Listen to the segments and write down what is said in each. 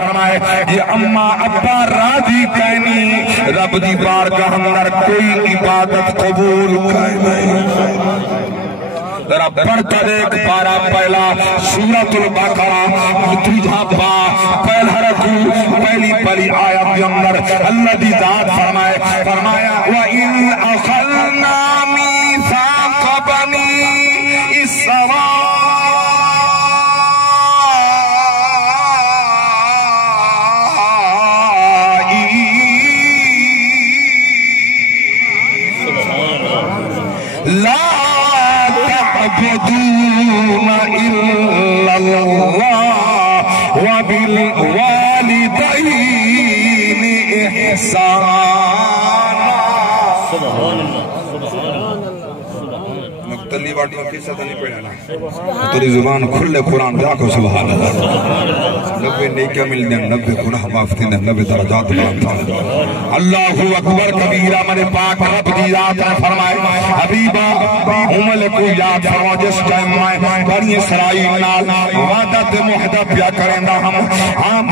فرمائے یہ اما ابا راضی کہنی رب دی بارگاہ اندر کوئی عبادت قبول کہنی ذرا پڑھتا دیکھ پارا پہلا سورۃ البقرہ تیجا با پہلا رکوع پہلی آیت کے اندر اللہ دی ذات فرمایا وَإِذْ أَخَذْنَا مِيثَاقَ بَنِي إِسْرَائِيلَ لا تعبدون إلا الله وبالوالدين إحسانا مقتلی واٹی قصہ نہیں پڑھنا تیری زبان کھلے قرآن پہ آکھو سبحان اللہ 90 نیکیاں مل دیں 90 گناہ معاف دیں 90 درجات بلند اللہ اکبر کبیرہ من پاک رب دی ذات نے فرمائے حبیبہ عمل کو یاد فرما جس ٹائم میں بنی اسرائیل نال عبادت محدت پیا کریں دا ہم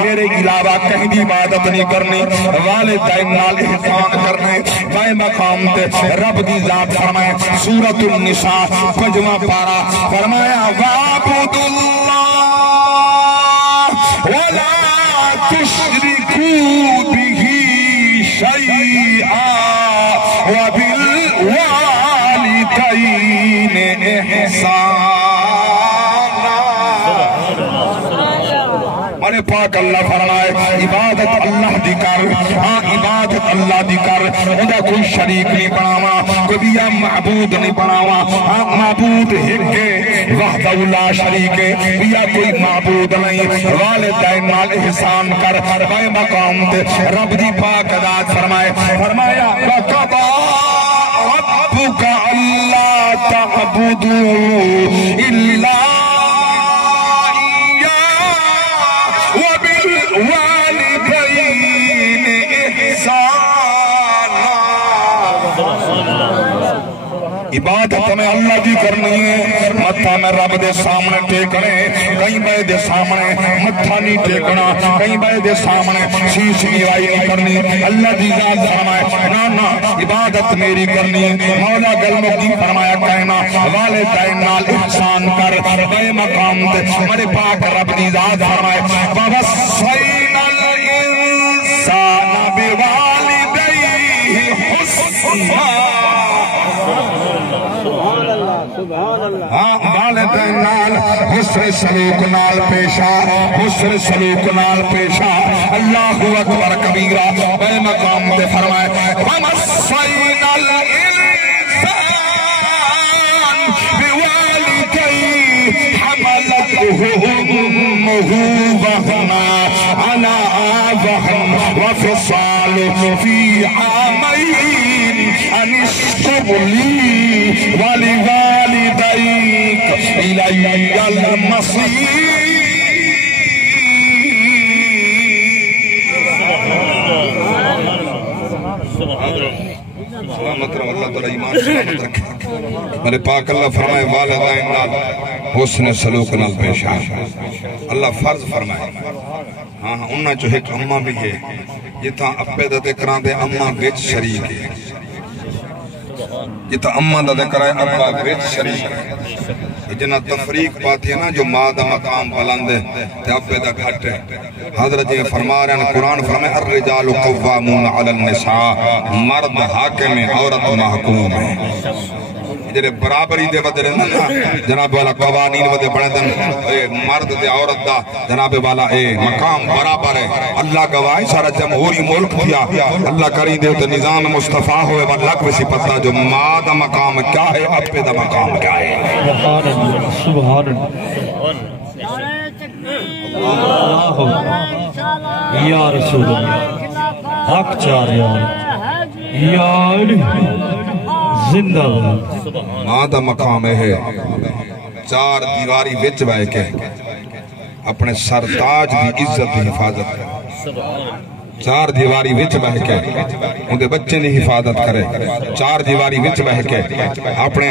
میرے علاوہ کہیں دی عبادت نہیں کرنی والدین نال احسان کرنے بائے مقام تے رب دی ذات فرمائے سورۃ النساء پنجواں پارا فرمایا وَاعْبُدُوا اللَّهَ وَلَا تُشْرِكُوا بِهِ شَيْئًا وَبِالْوَالِدَيْنِ إِحْسَانًا میرے پاک اللہ فرمائے عبادت اللہ دی کر عبادت اللہ دی کر انہیں کوئی شریک نہیں بناوا کوئی معبود نہیں بناوا معبود ہکے وحدہ لا شریک یا کوئی معبود نہیں والدین نال احسان کر بائے مقام تے رب دی پاک ذات فرمایا وَقَضَى رَبُّكَ أَلَّا تَعْبُدُوا إِلَّا والدین احسانا عبادت میں اللہ دی کرنی ہے متھا میں رب دے سامنے ٹیکنے کہیں بے دے سامنے متھا نہیں ٹیکنا کہیں بے دے سامنے شیش نیوائی نہیں کرنی اللہ دی ذات فرمائے نانا عبادت میری کرنی ہے مولا گلموں کی فرمایا کہنا والدین نال احسان کر بے مقام تے میرے پاک رب دی ذات فرمائے وَوَصَّيْنَا الْإِنسَانَ بِوَالِدَيْهِ حُسْنًا والدین نال حسن سلوک نال پیشا حسن سلوک نال پیشا اللہ اکبر کبیرہ بے مقام دے فرمائے وَوَصَّيْنَا الْإِنسَانَ بِوَالِدَيْهِ حَمَلَتْهُ أُمُّهُ وَهْنًا عَلَى وَهْنٍ وَفِصَالُهُ فِي عَامَيْنِ أَنِ اشْكُرْ لِي وَلِوَالِدَيْكَ إِلَيَّ الْمَصِيرُ سلامت رہو اللہ تعالیٰ ایمان سلامت رکھے میرے پاک اللہ فرمائے والدین نال حسن سلوک نال پیش آئے اللہ فرض فرمائے ہاں انہاں جو ایک اممہ بھی ہے جتاں اپے دا دکران دے اممہ بیچ شریک ہے جتاں اممہ دا دکران دے ابا بیچ شریک ہے جنہ تفریق پاتی ہے نا جو ماں دا مقام بلند ہے تے اپے دا گھٹ ہے حضرت جی فرما رہے ہیں قرآن فرمائے الرجال قوامون علی النساء مرد حاکم عورت محکوم ہے جنہیں برابری دے بدلے نا جناب والا قوانین ودے بڑھے دن مرد دے عورت دا جناب والا مقام برابر ہے اللہ گواہی سارا جمہوری ملک دیا اللہ کری دے تو نظام مصطفیٰ ہوئے واللہ کو اسی پتہ جو ماں دا مقام کیا ہے اپے دا مقام کیا ہے سبحان اللہ یا رسول اللہ حق چار یار زندہ ماں دا مقام ہے چار دیواری وچ بائے کے اپنے سرتاج دی عزت دی حفاظت چار دیواری وچ بہ کے اندے بچے دی حفاظت کرے، چار دیواری وچ بہ کے اپنے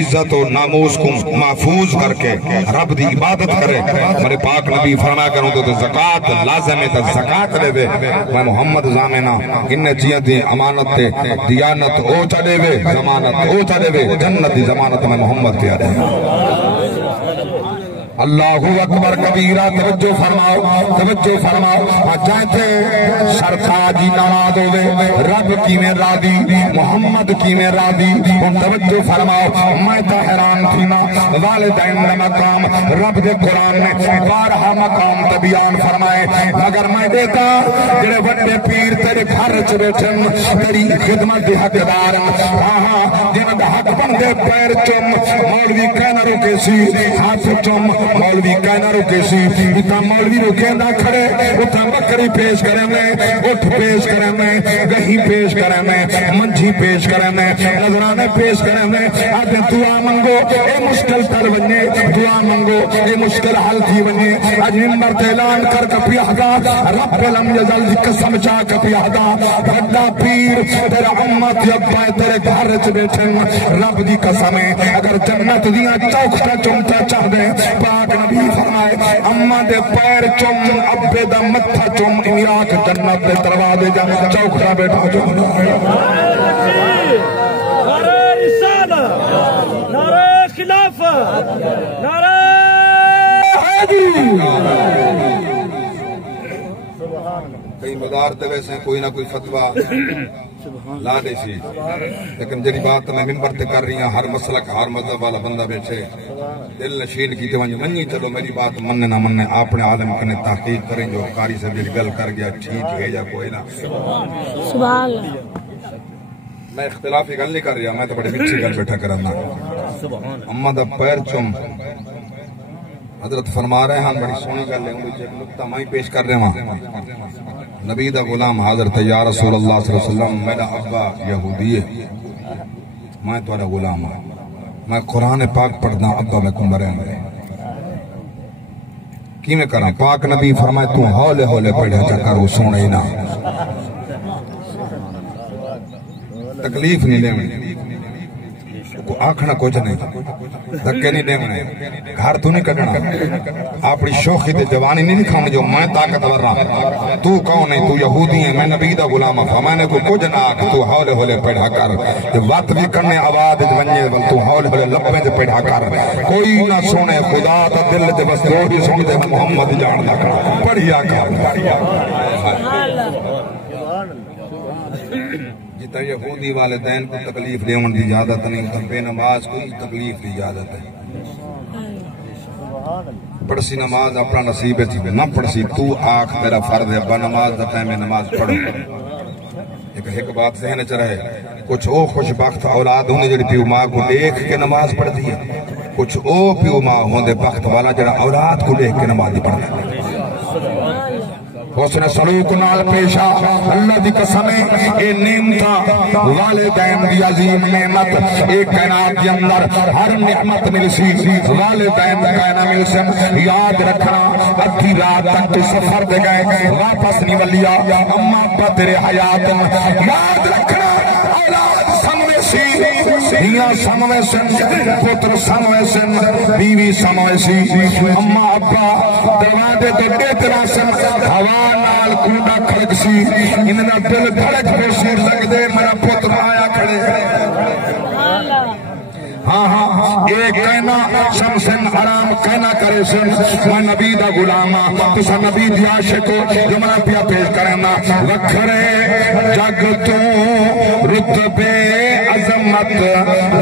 عزت و ناموس کو محفوظ کر کے رب دی عبادت کرے۔ میرے پاک نبی فرمایا کروں تو زکاة لازم ہے، تو زکاة لے بے میں محمد زامنہ انہیں چیئے دی امانت تے دیانت او چلے بے، زمانت او چلے بے، جنت دی زمانت میں محمد دیا دے۔ اللہ اکبر کبیرہ، توجہ فرماؤ، توجہ فرماؤ۔ جائتے سرتاجی ناراض ہوئے، رب کی میں راضی، محمد کی میں راضی۔ توجہ فرماؤ، میں تا حیران تھی نا، والدین نے مقام رب دے قرآن میں 12 مقام تبیان فرمائے، مگر میں دیتا جڑے بڑے پیر تیرے گھر چ بیٹھن، تیری خدمت دے حقدار، جن دا حق بندے پیر چم، مولوی کہنا رکے سی ہاتھ چم، مولوی کہنا رکے سی، اتنا مولوی رکے نہ کھڑے، اتنا بکری پیش کریں میں، اٹھ پیش کریں میں، گہی پیش کریں میں، منجھی پیش کریں میں، نظرانے پیش کریں میں۔ آج دعا منگو اے مشکل تر بننے، دعا منگو اے مشکل حل تھی بننے۔ آج ممبر اعلان کر کپی احدا، رب لم یزل قسم چاہ کپی احدا، بڑا پیر تیرا امت یبا تیرے گھر چ بیٹھن، رب دی قسمیں اگر جنت دیاں چوکھتا چمتا چاہ دیں، پاک نبی فرمائے اماں دے پیر چم، ابے دا متھا چم، امراک جنت دے دروازے جا چوکھتا بیٹھا جو۔ نعرہ رسالہ، نعرہ خلافت، نعرہ حیدری۔ کئی مدار تے ویسے کوئی نہ کوئی فتوہ لا دے سی، لیکن جڑی بات میں منبر تے کر رہی ہوں، ہر مسلک ہر مذہب والا بندہ بیٹھے دل نشین کی تے منی چلو میری بات مننے نہ مننے، اپنے عالم کنے تحقیق کریں، جو قاری سے میری گل کر گیا ٹھیک ہے یا کوئی نہ۔ سبحان اللہ۔ میں اختلافی گل نہیں کر رہا، میں تو بڑے مٹھی گل بیٹھا کرنا۔ اماں دا پیر چم حضرت فرما رہے ہیں، بڑی سونی گل ہے، ایک نقطہ میں پیش کر رہے ہوں۔ نبی دا غلام حاضر تھا، یا رسول اللہ صلی اللہ علیہ وسلم میرا ابا یہودی ہے، میں تھوڑا غلام ہوں، میں قرآن پاک پڑھنا، ابا میں کم برے میں کی میں کرا؟ پاک نبی فرمائے تو ہولے ہولے پڑھا چا کرو، سونے نا تکلیف نہیں لے میں کو آنکھنا کچھ نہیں، دھکے نہیں دے میں گھر تو نہیں کٹنا، اپنی شوخی تے جوانی نہیں دکھاؤں جو میں طاقتور رہا، تو کون ہے؟ تو یہودی ہے، میں نبی دا غلام ہوں، میں نے کوئی کچھ نہ آکھ، تو ہولے ہولے پڑھا کر، وقت بھی کرنے آواز بننے، تو ہولے ہولے لبیں سے پڑھا کر، کوئی نہ سونے خدا تا دل دے بس دو بھی سن دے محمد جان دا کر، پڑھیا کر۔ جتا یہودی والدین کو تکلیف دیون دی اجازت نہیں، تو بے نماز کوئی تکلیف دی اجازت ہے۔ پڑھسی نماز اپنا نصیب ہے، نہ پڑھسی تو آنکھ میرا فرض ہے، ابا نماز دا ٹائم نماز پڑھو۔ ایک بات ذہن چ رہے، کچھ او خوش بخت اولاد ہونے جڑی پیو ماں کو دیکھ کے نماز پڑھتی ہے، کچھ او پیو ماں ہوندے بخت والا جڑا اولاد کو دیکھ کے نماز پڑھتا ہے۔ حسن سلوک نال پیشا، اللہ دی قسمیں اے نعمتاں والدین دی عظیم نعمت، ایک کائنات کے اندر ہر نعمت ملسی، والدین کائنہ ملسن، یاد رکھنا ادھی رات تک تو سفر دے گئے واپس نہیں ولیا، اما ابا تیرے حیات، یاد رکھنا اولاد سموے سی، دیاں سموے سن، پتر سموے سن، بیوی سموے سی، اما ابا دروازے تو دیتنا سن، ہوا نال کونڈا کھڑک سی، انہاں دل دھڑک پیسی لگ دے میرا پتر آیا کھڑے۔ ہاں ہاں ایک کہنا شمسن حرام کہنا کرے سن، میں نبی دا غلامہ، تسا نبی دی عاشق جو منا پیا پیش کرنا، وکھرے جگ تو رتبے عظمت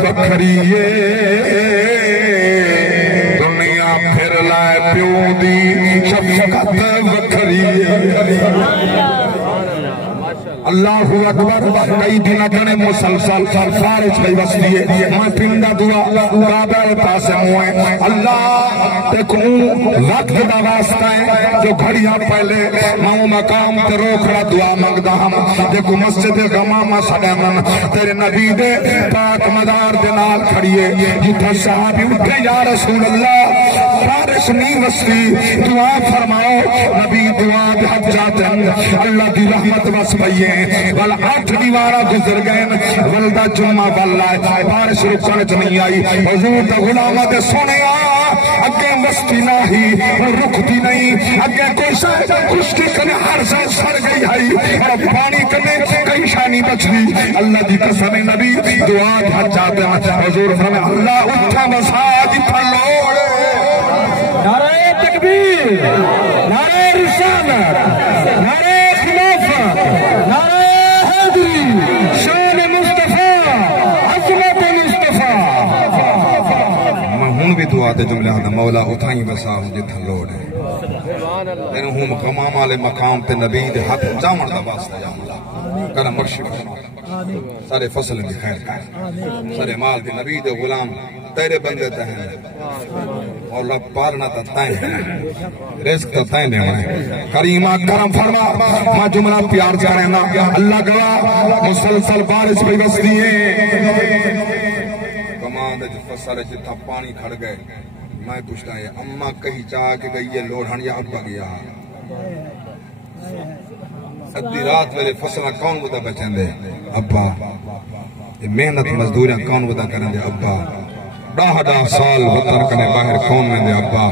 وکھریے، دنیا پھر لائے پیو دی شفقت وکھریے۔ اللہ اکبر، کئی دن اکنے مسلسل فارج کئی وسطی ہے، میں پندہ دعا بابا پاس ہوئے، اللہ تکوں وقت دا واسطہ ہے، جو گھڑیاں پہلے ماں مقام تے روک رہا دعا مانگدا ہم، دیکھو مسجد غمامہ سلیمان تیرے نبی دے پاک مدار دے نال کھڑیے، جتھا صحابی اٹھے یا رسول اللہ فارش نہیں وسطی، دعا فرماؤ، نبی دعا دے حق جاتے ہیں، اللہ دی رحمت وس پئی ہے ول 8 دیوارا گزر گئے ولدا جمعہ والا بارش رکن چ نہیں آئی حضور دا غلاماں تے سنیا اگے مستی نہیں رکتی نہیں اگے کوئی شاید خشکی کنے ہر سال سڑ گئی ہے اور پانی کنے کئی شانی بچی اللہ دی قسم نبی دعا تھا چاہتے ہیں حضور فرمائے اللہ اٹھا مساجد پھلوڑ نعرہ تکبیر نعرہ رسالت نعرہ خلافت نعرہ حیدری شان مصطفیٰ عظمت مصطفیٰ میں ہوں بھی دعا دے جملے آدھا مولا اٹھائیں بسا ہوں جتھا لوڑ ہے لیکن ہوں مقامام آلے مقام تے نبی دے ہاتھ جامن دا واسطہ یا اللہ کرا مخشی سارے فصل دی خیر کر سارے مال دی نبی دے غلام تیرے بندے تے ہیں اور اللہ پارنا تا تائیں رزق تا تائیں دے ہوئے کریمہ کرم فرما ماں جملہ پیار کریں نا اللہ گواہ مسلسل بارش بھی بستی ہے کمان دے جو فصل جتا پانی کھڑ گئے میں پوچھتا ہے اممہ کہیں چاہ کے گئی ہے لوڑھن یا ابا گیا ادھی رات میرے فصلہ کون بدا بچیں دے ابا یہ محنت مزدوریاں کون بدا کریں دے ابا ڈاہ سال وطن کنے باہر کون میں دے ابا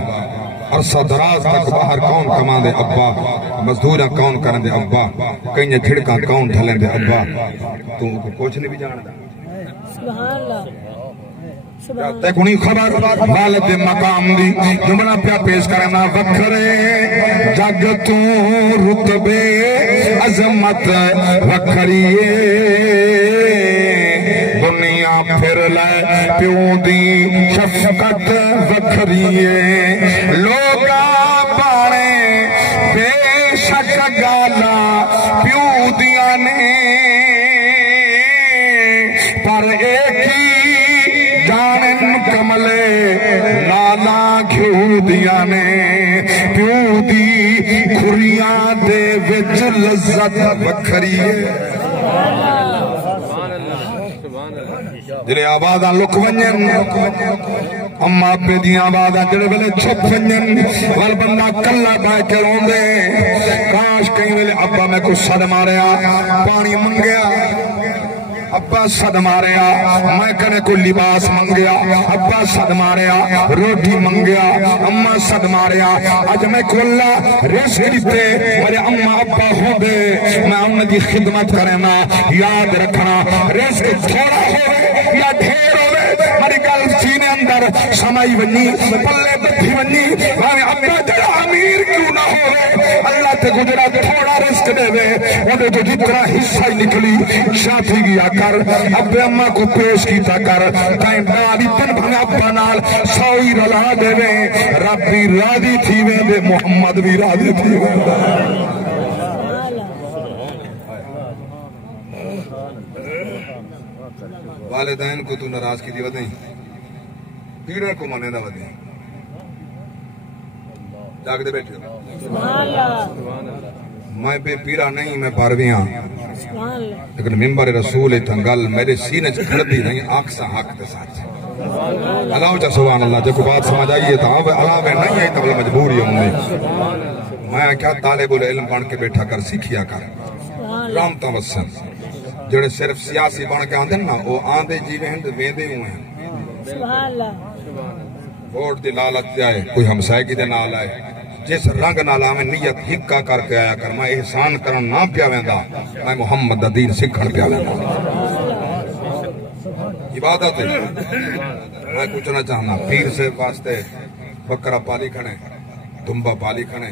عرصہ دراز تک باہر کون کمان دے ابا مزدوریاں کون کریں دے ابا کہیں جھڑکاں کون ڈھلیں دے ابا تو ان کو کچھ نہیں بھی جانا سبحان اللہ تیکھنی خبر والد مقام دی جملہ پیا پیش کرنا وکھرے جگ تو رتبے عظمت وکھریے دنیا پھر لے پیوں دی شفقت وکھریے لوگا بانے بے شک گالا پیوں دیا نے پر ایک ہی جانن کملے لالا گھیو دیا نے پیو دی کھریاں دے وچ لذت بکھری جلے آبادہ لک ونجن اما پہ دیاں آبادہ جلے بلے چھپ ونجن وال بندہ کلہ بائے کے روندے کاش کہیں بلے ابا میں کچھ صد ماریا پانی منگیا ابا صد ماریا میں کنے کو لباس منگیا ابا صد ماریا روٹی منگیا اما صد ماریا آج میں کو اللہ رزق دیتے میرے اما ابا ہو دے میں ان دی خدمت کرنا یاد رکھنا رزق تھوڑا ہوئے یا ڈھیر ہوئے میری گل سینے اندر سمائی ونی پلے بٹھی ونی میں ابا جڑا امیر کیوں نہ ہوئے اللہ تے گجرا تھوڑا رزق دے وے انہیں جو جتنا حصہ ہی نکلی شاپی گیا کر ابے اممہ کو پیش کیتا کر تائیں نالی تن بھنے ابا نال سوئی رلا دے وے رب بھی راضی تھی وے دے محمد بھی راضی تھی وے والدین کو تو ناراض کی دی ودیں پیڑے کو مانے دا ودیں جاگ دے بیٹھے میں بے پیرا نہیں میں بارویاں لیکن ممبر رسول تنگل میرے سینے سے کھڑتی نہیں آکسا حق دے ساتھ اللہ جا سبحان اللہ جب کو بات سمجھ آئیے تھا اللہ میں نہیں آئی تب مجبوری ہوں میں کیا طالب العلم بن کے بیٹھا کر سیکھیا کر رامتا وسن جڑے صرف سیاسی بن کے آندے نا وہ آندے جیوے ہیں ویندے ہوئے ہیں ووٹ دی لالچ جائے کوئی ہمسائے کی دے نال آئے جس رنگ نالا میں نیت ہکا کر کے آیا کر میں احسان کرن نہ پیا ویندا میں محمد دا دین سکھن پیا ویندا عبادت ہے میں پوچھنا چاہنا پیر سے واسطے بکرا پالی کھنے دمبا پالی کھنے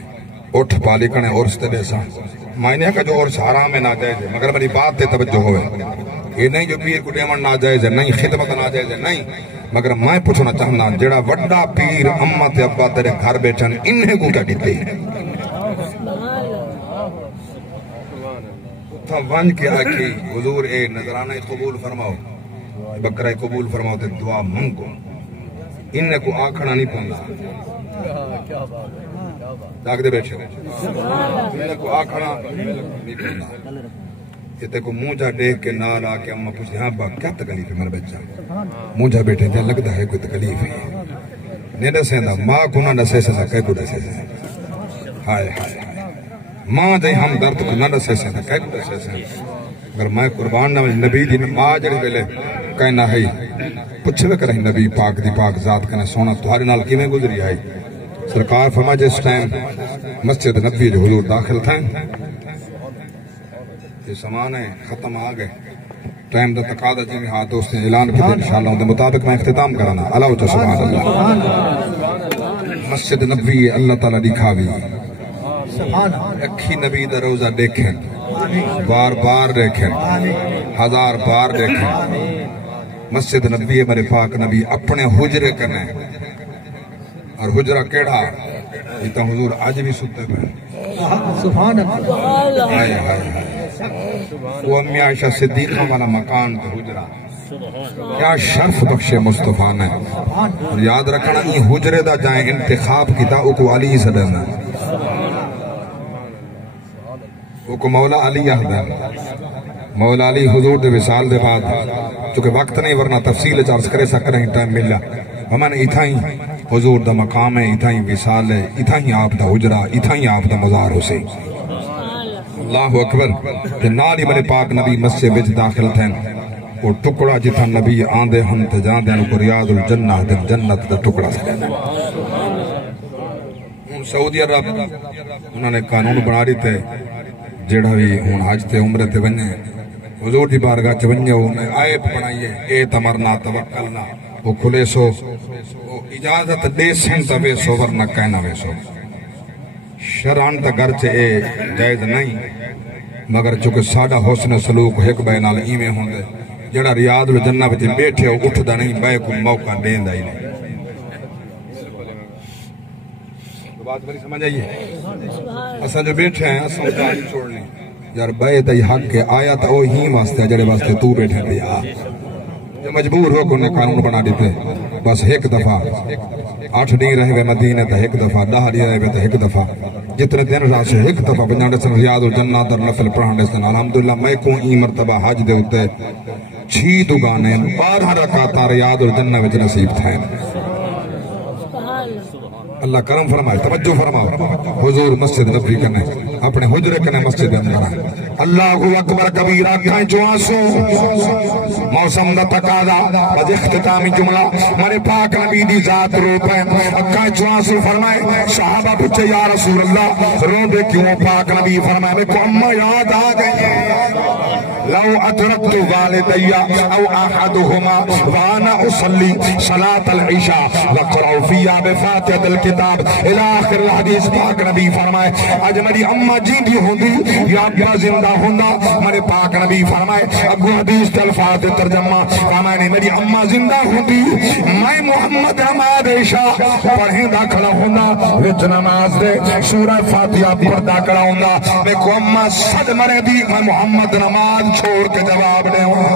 اٹھ پالی کھنے اور اس طرح سا میں نے کہا جو اور حرام ہے ناجائز ہے مگر میری بات تے توجہ ہوئے یہ نہیں جو پیر کو ڈیمن ناجائز ہے نہیں خدمت ناجائز ہے نہیں مگر میں پوچھنا چاہنا جڑا وڈا پیر اممہ تے ابا تیرے گھر بیٹھن انہیں کو کیا دیتے تھا ونج کے آکھی حضور اے نظرانہ قبول فرماؤ بکرہ قبول فرماؤ تے دعا منگو انہیں کو آکھنا نہیں پہنگا جاگ دے بیٹھے انہیں کو آکھنا نہیں پہنگا یہ تے کو مونجا دیکھ کے نال آکے اممہ پوچھے ہاں با کیا تکلیف ہے میرے بچہ مونجا بیٹھے تے لگتا ہے کوئی تکلیف ہے نہیں دسیں دا ماں کو نہ نسے سے کہے کو دسے سے ہائے ہائے ماں جائیں ہم درد کو نہ رسے سے کہہ کو رسے سے اگر میں قربان نہ نبی دی ماں جڑے ویلے کہنا ہے پچھوے کریں نبی پاک دی پاک ذات کہنا سونا تمہارے نال کیویں گزری آئی سرکار فرما جس ٹائم مسجد نبوی جو حضور داخل تھے یہ زمانے ختم آ گئے ٹائم دا تقاضا جی ہاں دوست نے اعلان کیا انشاءاللہ ان کے مطابق میں اختتام کرانا اللہ تعالی سبحان اللہ مسجد نبوی اللہ تعالی دکھاوی اکھی نبی دا روزہ دیکھیں بار بار دیکھیں ہزار بار دیکھیں مسجد نبی میرے پاک نبی اپنے حجرے کرنے اور حجرہ کیڑا یہ تو حضور آج بھی ستے پہ سبحان اللہ آئے آئے وہ امی عائشہ صدیقہ والا مکان تو حجرہ کیا شرف بخش مصطفیٰ نے اور یاد رکھنا یہ حجرے دا جائیں انتخاب کی تا اکو علی سے دینا اکو مولا علی یہدہ مولا علی حضور دے وصال دے بعد چونکہ وقت نہیں ورنہ تفصیل چارس کرے سکر ہیں ٹائم ملا ہمیں اتھا ہی حضور دا مقام ہے اتھا ہی وصال ہے اتھا ہی آپ دا حجرہ اتھا ہی آپ دا مزار ہو سے اللہ اکبر کہ نالی میرے پاک نبی مسجد وچ داخل تھے وہ ٹکڑا جتھا نبی آندے ہم تے جان دے کو ریاض الجنہ دے جنت دا ٹکڑا سے سعودی عرب انہوں نے قانون بنا رہی تھے جڑا بھی ہون حج تے عمرے تے بننے حضور دی بارگاہ چ ونجے انہیں آیت بنائیے اے تمرنا توکلنا وہ کھلے سو وہ اجازت دے سن تا وے سو ورنہ کہنا وے سو شرعن تا گرچہ اے جائز نہیں مگر چونکہ ساڈا حسن سلوک ایک بے نال ایویں ہوندے جڑا ریاض الجنہ وچ بیٹھے ہو اٹھدا نہیں بے کو موقع دیندا ہی نہیں بات بڑی سمجھ آئیے اساں جو بیٹھے ہیں اساں گاڑی چھوڑنی یار بے تے حق کے آیا تا او ہی واسطے جڑے واسطے تو بیٹھے پیا جو مجبور ہو کو نے قانون بنا دیتے بس ایک دفعہ 8 دن رہ گئے مدینے تا ایک دفعہ 10 دن رہ گئے تا ایک دفعہ جتنے دن رہا سے ایک دفعہ بنانے سے ریاض الجنہ در نفل پڑھانے سے الحمدللہ میں کو ای مرتبہ حج دے ہوتے 6 دگانے 12 رکعتاں ریاض الجنہ وچ نصیب تھے اللہ کرم فرمائے توجہ فرماؤ حضور مسجد نبوی کرنے اپنے حجرے کرنے مسجد اندر اللہ اکبر کبیرہ کھائیں جو آنسو موسم دا تقاضا بج اختتامی جملہ میرے پاک نبی دی ذات رو پہ کھائیں جو آنسو فرمائے صحابہ پوچھے یا رسول اللہ رو دے کیوں پاک نبی فرمائے میں کو امہ یاد آ گئی لو ادرکت والدی او احدهما وانا اصلی صلاة العشاء لقرأو فیہا بفاتحة الکتاب الى آخر الحدیث پاک نبی فرمائے آج میری امہ جیندی ہوندی یا ابا زندہ ہوندہ میرے پاک نبی فرمائے ابو حدیث تلفات ترجمہ فرمائے میری امہ زندہ ہوندی میں محمد نماز عشاء پڑھیں دا کھڑا ہوندہ وچ نماز دے سورہ فاتحہ پڑھدا کھڑا ہوندہ میں کو امہ صد مرے دی میں محمد نماز چھوڑ کے جواب دے ہوں